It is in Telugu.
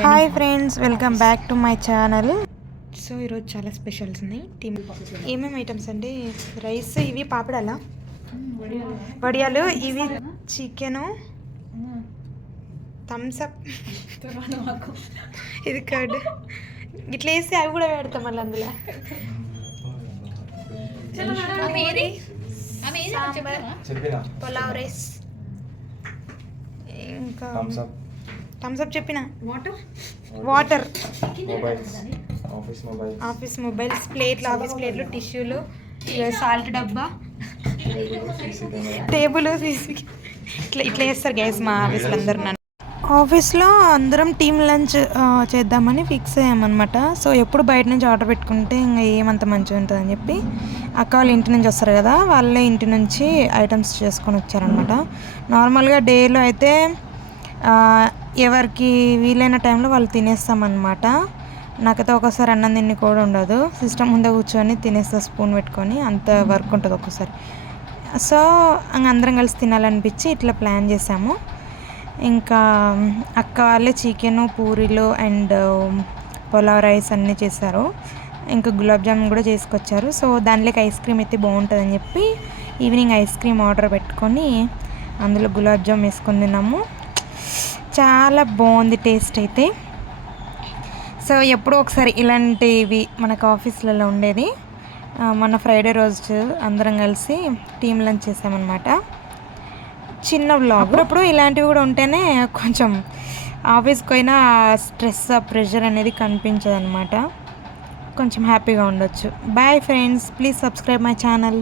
Hi friends, welcome back to my channel. So ఈరోజు చాలా స్పెషల్స్ ఉన్నాయి. ఏమేమి ఐటమ్స్ అంటే రైస్, ఇవి పాపడాలా, వడియాలు, ఇవి చికెను, థమ్స్అప్, ఇది కర్డ్. ఇట్లా వేస్తే అవి కూడా పెడతాం మళ్ళీ అందులో. పులావ్ రైస్, ఇంకా థమ్స్అప్ చెప్పిన, వాటర్, ఆఫీస్ మొబైల్స్, ప్లేట్లు, ఆఫీస్ ప్లేట్లు, టిష్యూలు, సాల్ట్ డబ్బా, టేబుల్, ఇట్లా ఇట్లా చేస్తారు గైస్ మా ఆఫీస్లో అందరు. నన్ను ఆఫీస్లో అందరం టీమ్ లంచ్ చేద్దామని ఫిక్స్ అయ్యామన్నమాట. సో ఎప్పుడు బయట నుంచి ఆర్డర్ పెట్టుకుంటే ఇంకా ఏమంత మంచిగా ఉంటుందని చెప్పి అక్క వాళ్ళు ఇంటి నుంచి వస్తారు కదా, వాళ్ళే ఇంటి నుంచి ఐటమ్స్ చేసుకొని వచ్చారనమాట. నార్మల్గా డేలో అయితే ఎవరికి వీలైన టైంలో వాళ్ళు తినేస్తామన్నమాట. నాకైతే ఒకసారి అన్నం తిని కూడా ఉండదు, సిస్టమ్ ముందే కూర్చొని తినేస్తా స్పూన్ పెట్టుకొని, అంత వర్క్ ఉంటుంది ఒక్కోసారి. సో అందరం కలిసి తినాలనిపించి ఇట్లా ప్లాన్ చేసాము. ఇంకా అక్క వాళ్ళే చికెను, పూరీలు అండ్ పులావ్ రైస్ అన్నీ చేశారు. ఇంకా గులాబ్ జామున్ కూడా చేసుకొచ్చారు. సో దానిలోకి ఐస్ క్రీమ్ అయితే బాగుంటుందని చెప్పి ఈవినింగ్ ఐస్ క్రీమ్ ఆర్డర్ పెట్టుకొని అందులో గులాబ్ జామ్ వేసుకొని తిన్నాము. చాలా బాగుంది టేస్ట్ అయితే. సో ఎప్పుడో ఒకసారి ఇలాంటివి మనకు ఆఫీస్లలో ఉండేది. మన ఫ్రైడే రోజు అందరం కలిసి టీమ్ లంచ్ చేసామన్నమాట. చిన్న వ్లాగ్. అప్పుడప్పుడు ఇలాంటివి కూడా ఉంటేనే కొంచెం ఆఫీస్కి పోయినా స్ట్రెస్, ప్రెషర్ అనేది కనిపించదు అనమాట. కొంచెం హ్యాపీగా ఉండొచ్చు. Bye friends, please subscribe my channel.